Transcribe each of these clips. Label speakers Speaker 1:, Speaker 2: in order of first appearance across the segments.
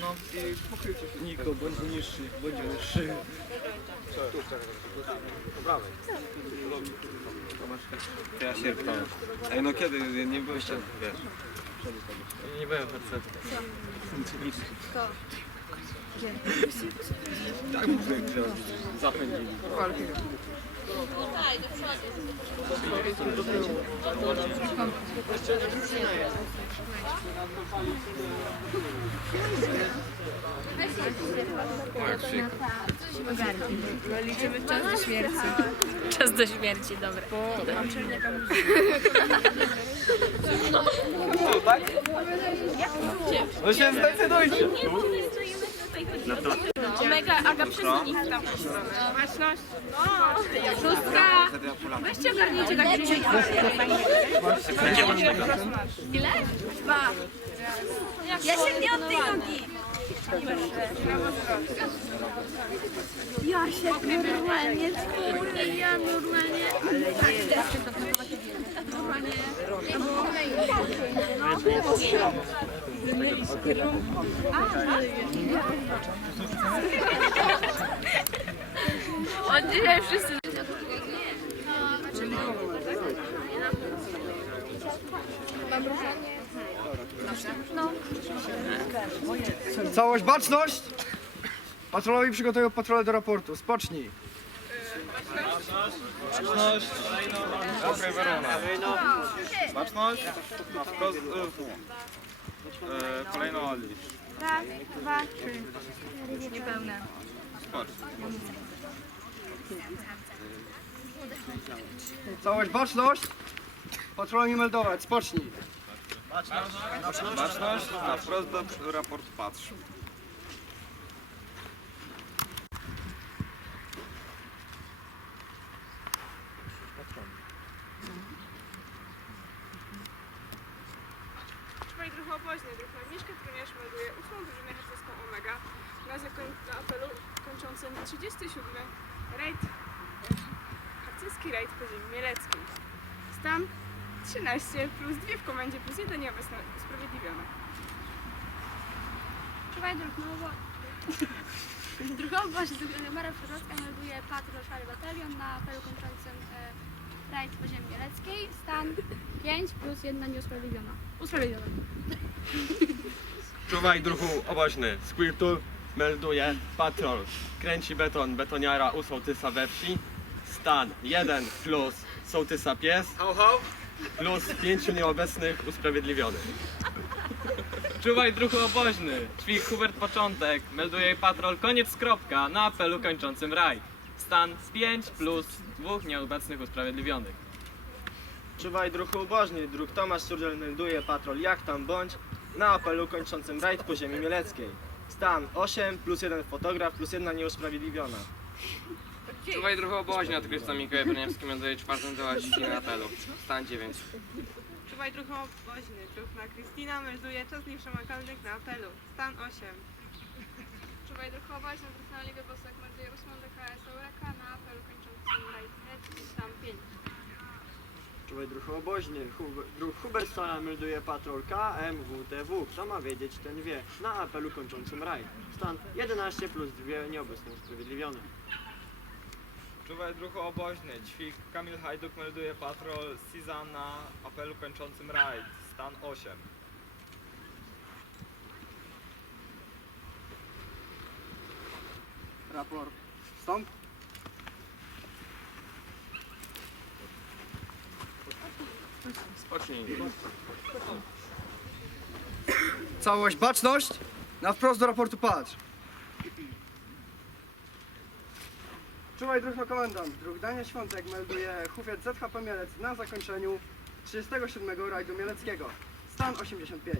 Speaker 1: No i pokrycie się. Niko, bądź niższy, bądź wyższy. To ja się pytałem. Ej, no kiedy? Nie byłeś tam, wiesz. Nie byłem facet. Tak mówię, że zapędzili. Liczymy czas do śmierci. Czas do śmierci, dobra.
Speaker 2: No się zdecydujcie. Omega, Aga, przez nich tam. Baczność.
Speaker 3: Szóstka. Weźcie ogarnijcie tak gdzieś. Ile? Dwa. Ja się nie od tej nogi. Ja się normalnie, kurde, ja normalnie. Normalnie.
Speaker 4: Od dzisiaj wszyscy. Całość, baczność! Patrolowi przygotują patrolę do raportu. Spocznij. Baczność. Dobry, Werona. Baczność. Wprost. E, kolejno odlicz. Raz, dwa, trzy. Niepełne. Całość, baczność! Patrolowi meldować. Spocznij. Baczność. Na wprost do raportu patrz.
Speaker 5: Oboźny, trochę Mieszka Troniarz melduje ósmą drużynę harcerską Omega na, apelu kończącym 37 rajd, harcerski rajd po ziemi mieleckiej. Stan 13 plus 2 w komendzie plus 1 nieobecne usprawiedliwione.
Speaker 6: Czuwaj drugowo. Drugowo, że Mara Przyrostka melduje patrol szary batalion na apelu kończącym e, rajd po ziemi mieleckiej. Stan 5 plus 1 nieusprawiedliwiona. Usprawiedliwiona.
Speaker 7: Czuwaj druhu oboźny. Squirtul melduje patrol. Kręci beton betoniara u sołtysa we wsi. Stan 1 plus sołtysa pies. Plus 5 nieobecnych usprawiedliwionych.
Speaker 8: Czuwaj druhu oboźny. Ćwik Hubert Początek. Melduje patrol koniec kropka na apelu kończącym raj. Stan 5 plus dwóch nieobecnych usprawiedliwionych.
Speaker 9: Czuwaj druhu ubożny, druk Tomasz Surdziel melduje patrol jak tam bądź na apelu kończącym rajd po ziemi mieleckiej. Stan 8 plus 1 fotograf plus 1 nieusprawiedliwiona.
Speaker 10: Czuwaj druhu oboźny. Od Krzysztof Mikołaj Broniewski melduje czwartą do na apelu. Stan 9.
Speaker 11: Czuwaj trochę oboźny, druhna Kristina melduje czas nieprzemakalnych na apelu. Stan 8.
Speaker 12: Czuwaj drugowo, że drużyna Liga Bosek melduje 8 DKS Eureka na apelu kończącym rajd. Stan 5.
Speaker 13: Czuwaj druhu oboźny, Hub- Stona melduje patrol KMWTW. Kto ma wiedzieć, ten wie. Na apelu kończącym rajd. Stan 11 plus 2 nieobecne usprawiedliwione.
Speaker 14: Czuwaj druhu oboźny. Ćwik Kamil Hajduk melduje patrol Siza na apelu kończącym rajd. Stan 8.
Speaker 15: Raport. Stąd. Spocznij.
Speaker 4: Całość, baczność! Na wprost do raportu patrz.
Speaker 16: Czuwaj druh na komendant. Druk Dania Świątek melduje Hufiat ZHP Mielec na zakończeniu 37 rajdu mieleckiego. Stan 85.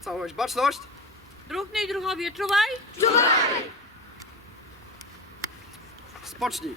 Speaker 4: Całość, baczność!
Speaker 17: Druhny druhowie, czuwaj!
Speaker 4: Spocznij.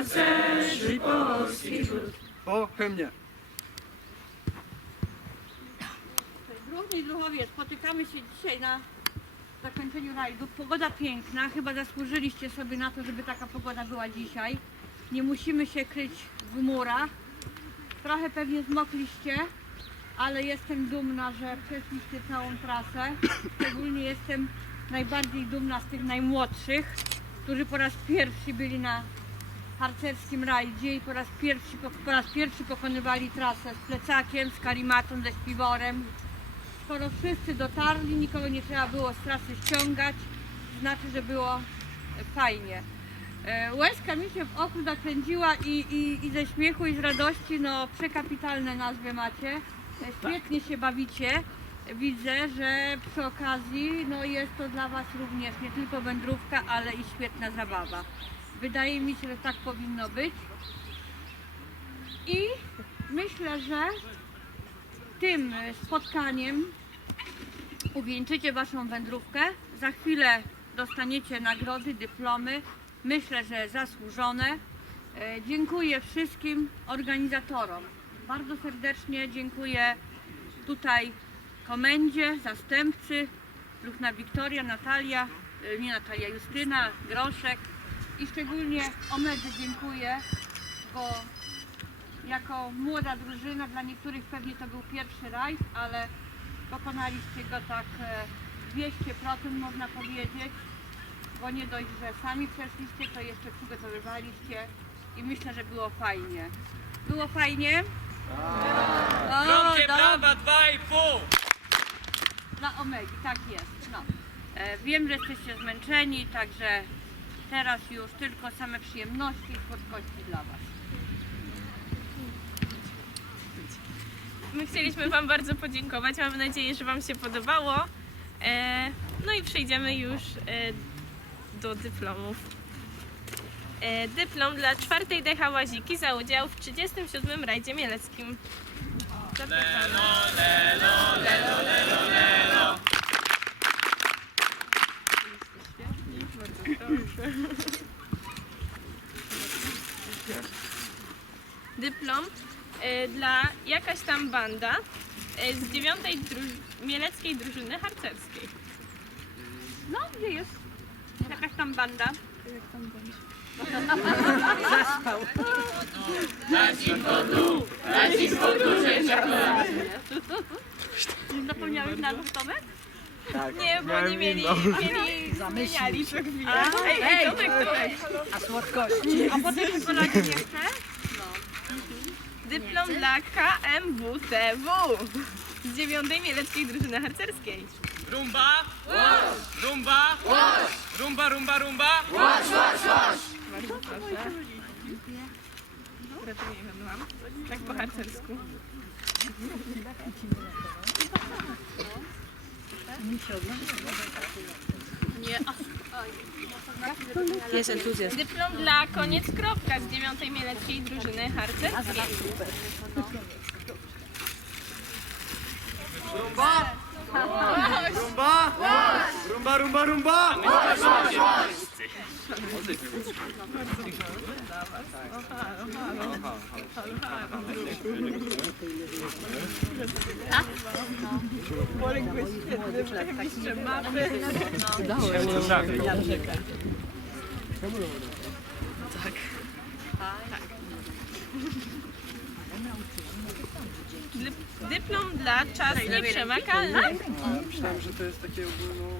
Speaker 18: harcerzy polskich ród.
Speaker 4: Po hymnie.
Speaker 19: Druhny druhowie, spotykamy się dzisiaj na zakończeniu rajdu. Pogoda piękna, chyba zasłużyliście sobie na to, żeby taka pogoda była dzisiaj. Nie musimy się kryć w murach. Trochę pewnie zmokliście, ale jestem dumna, że przeszliście całą trasę. Szczególnie jestem najbardziej dumna z tych najmłodszych, którzy po raz pierwszy byli na harcerskim rajdzie i po raz pierwszy, po raz pierwszy pokonywali trasę z plecakiem, z karimatą, ze śpiworem. Skoro wszyscy dotarli, nikogo nie trzeba było z trasy ściągać, znaczy, że było fajnie. E, Łezka mi się w oku zakręciła i, i, i ze śmiechu i z radości, no przekapitalne nazwy macie. E, Świetnie się bawicie. Widzę, że przy okazji no jest to dla Was również nie tylko wędrówka, ale i świetna zabawa. Wydaje mi się, że tak powinno być. I myślę, że tym spotkaniem uwieńczycie Waszą wędrówkę. Za chwilę dostaniecie nagrody, dyplomy. Myślę, że zasłużone. E, Dziękuję wszystkim organizatorom. Bardzo serdecznie dziękuję tutaj komendzie, zastępcy, Druhna Wiktoria, Natalia, e, nie Natalia, Justyna, Groszek i szczególnie Omedze dziękuję, bo jako młoda drużyna, dla niektórych pewnie to był pierwszy rajd, ale pokonaliście go tak e, 200% można powiedzieć, bo nie dość, że sami przeszliście, to jeszcze przygotowywaliście i myślę, że było fajnie. Było fajnie?
Speaker 20: O, Gromkie brawa, dwa i pół!
Speaker 19: Dla Omegi, tak jest. No. E, wiem, że jesteście zmęczeni, także teraz już tylko same przyjemności i słodkości dla Was.
Speaker 21: My chcieliśmy Wam bardzo podziękować. Mamy nadzieję, że Wam się podobało. E, no i przejdziemy już e, do dyplomów. E, dyplom dla czwartej decha Łaziki za udział w 37. rajdzie mieleckim. Zapraszamy. dyplom e, dla jakaś tam banda e, z dziewiątej druż- mieleckiej drużyny harcerskiej.
Speaker 19: No, gdzie jest? Jakaś tam banda.
Speaker 21: Nie zapomniałeś nazwy Tomek? Nie, bo oni mieli, mieli zmieniali co chwilę. Ej, ej,
Speaker 19: Tomek, Tomek. A potem wykonali jeszcze?
Speaker 21: Dyplom dla KMWTW z dziewiątej mieleckiej drużyny harcerskiej.
Speaker 22: Rumba! Rumba! Rumba, rumba, rumba!
Speaker 23: Bardzo proszę.
Speaker 21: Gratulujemy Wam. Tak po harcersku. Jest entuzjazm. Dyplom dla koniec kropka z dziewiątej mieleckiej drużyny harcerskiej.
Speaker 22: Rumba! Rumba, rumba, rumba!
Speaker 21: Dy- Dyplom dla czas nieprzemakalny. Myślałem, że to jest takie ogólno...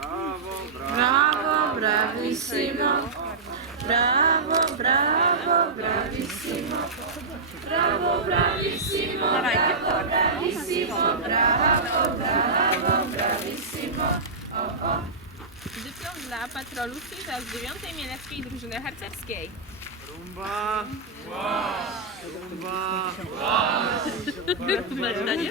Speaker 24: Brawo, brawo! Brawo, bravissimo. Brawo, bravissimo. Bravo, bravissimo. Bravo, bravissimo. Bravo, bravo, bravissimo.
Speaker 21: Dyplom dla patrolu Fiza z dziewiątej mieleckiej drużyny harcerskiej.
Speaker 22: Rumba!
Speaker 23: Masz zdanie?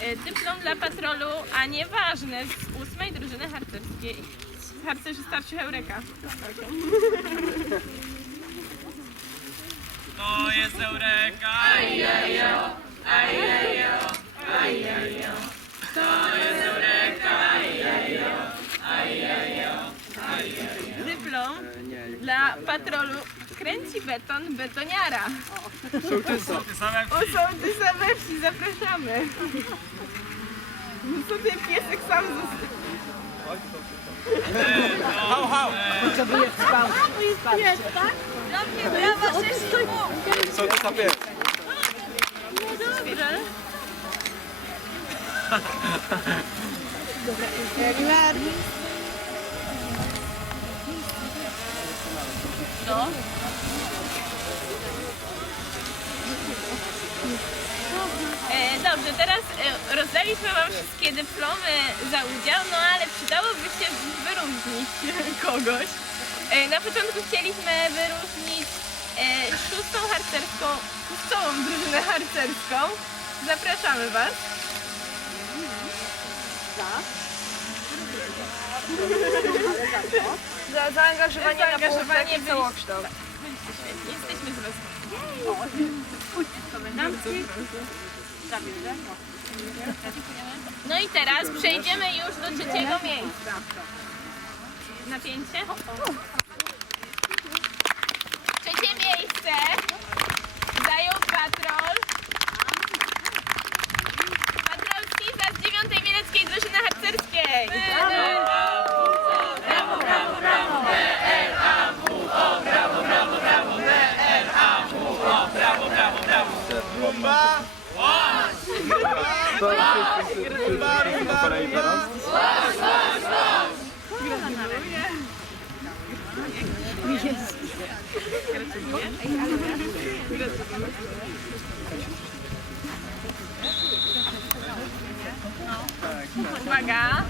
Speaker 21: E, Dyplom dla patrolu, a nieważne, z ósmej drużyny harcerskiej. Harcerzy starszych Eureka.
Speaker 22: To jest Eureka!
Speaker 21: Dyplom dla patrolu kręci beton betoniara.
Speaker 22: U
Speaker 19: sołtysa we wsi zapraszamy. Co ten piesek sam został? Hał, hał! Sołtysa pies. Dobrze.
Speaker 21: E, dobrze, teraz e, rozdaliśmy Wam wszystkie dyplomy za udział, no ale przydałoby się wyróżnić kogoś. E, na początku chcieliśmy wyróżnić e, szóstą harcerską, szóstą drużynę harcerską. Zapraszamy Was. Za zaangażowanie, Zaangażowanie na Byliście świetni, jesteśmy z Was. No i teraz przejdziemy już do trzeciego miejsca. Napięcie? Trzecie miejsce zajął patrol. Patrol Skiza z dziewiątej mieleckiej drużyny harcerskiej.
Speaker 23: Po kolei teraz.
Speaker 21: Uwaga.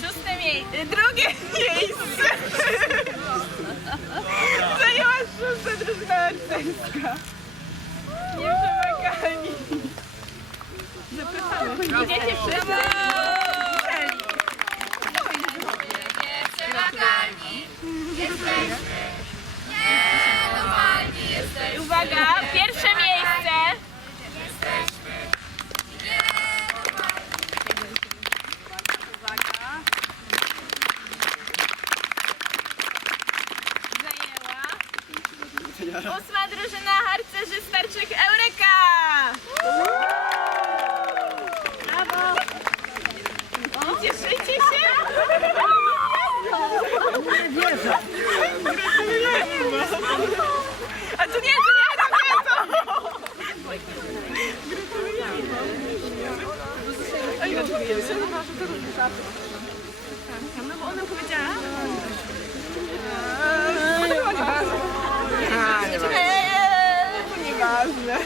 Speaker 21: Szóste miejsce, drugie miejsce. Zajęła szósta drużyna harcerska. Nieprzemakalni. Zapraszamy. Idziecie wszyscy. Uwaga, pierwsze miejsce. Zajęła. Ósma drużyna harcerzy starszych Eureka! Brawo! Cieszycie się? A tu nie, tu nie, tu nie, to! No bo ona powiedziała... To było nieważne. Eee, nieważne.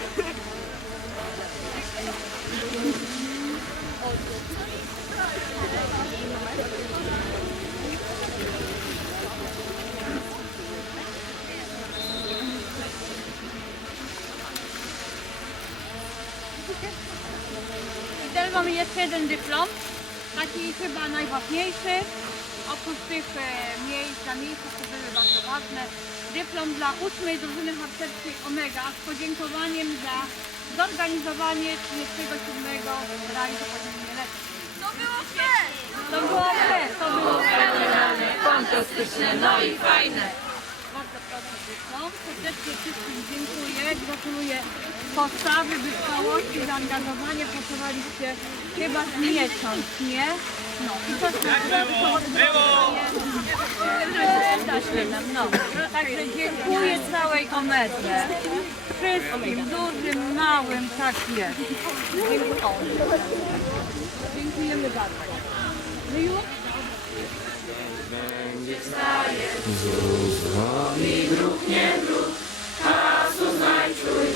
Speaker 19: Mamy jeszcze jeden dyplom, taki chyba najważniejszy. Oprócz tych e, miejsc, za miejsca, które były bardzo ważne. Dyplom dla ósmej drużyny harcerskiej Omega z podziękowaniem za zorganizowanie 37 rajdu po ziemi mieleckiej.
Speaker 21: To było fair!
Speaker 19: To było fair,
Speaker 24: to było Fantastyczne, no i fajne. Bardzo
Speaker 19: proszę dyplom. Serdecznie wszystkim dziękuję. Gratuluję postawy, wytrwałości, zaangażowania. Pracowaliście chyba z miesiąc, nie? No i to no. Także dziękuję całej Omedze. Wszystkim, dużym, małym, tak jest. Dziękuję. Dziękujemy bardzo. No już?
Speaker 24: Smutka i zmartwienia nikogo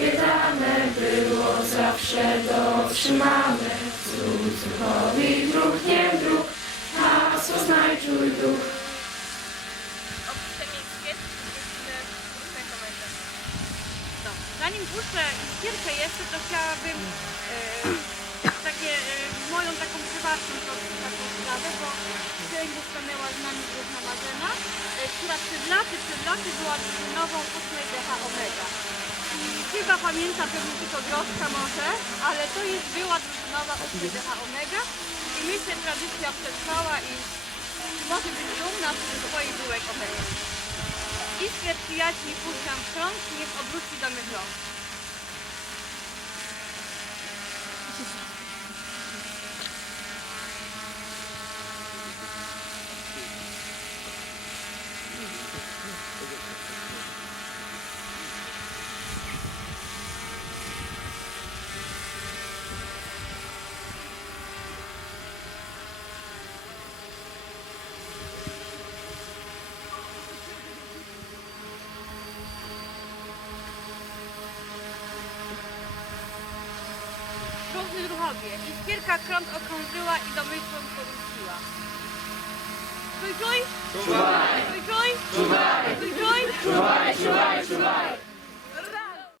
Speaker 24: dane było zawsze dotrzymane. Cuchuchowi dróg nie dróg, hasło znajduj duch.
Speaker 19: No, zanim puszczę iskierkę jeszcze, to chciałabym e, takie e, moją taką prywatną taką sprawę, bo wczoraj stanęła z nami drużyna Marzena, e, która przed laty, przed laty była drużynową 8 DH Omega. Chyba pamięta pewnie tylko Groszka może, ale to jest była drużynowa 8 DH Omega i myślę, tradycja przetrwała i może być dumna ze swoich byłek Omega. Iskrę przyjaźni puszczam w krąg, niech obróci do mych rąk.
Speaker 21: Równy druhowie. Iskierka krąg okrążyła i domysłą porzuciła. Czuj, czuj! Czuwaj! Czuj, czuj!
Speaker 23: Czuwaj! Czuj, czuj! Czuwaj, czuwaj, czuwaj.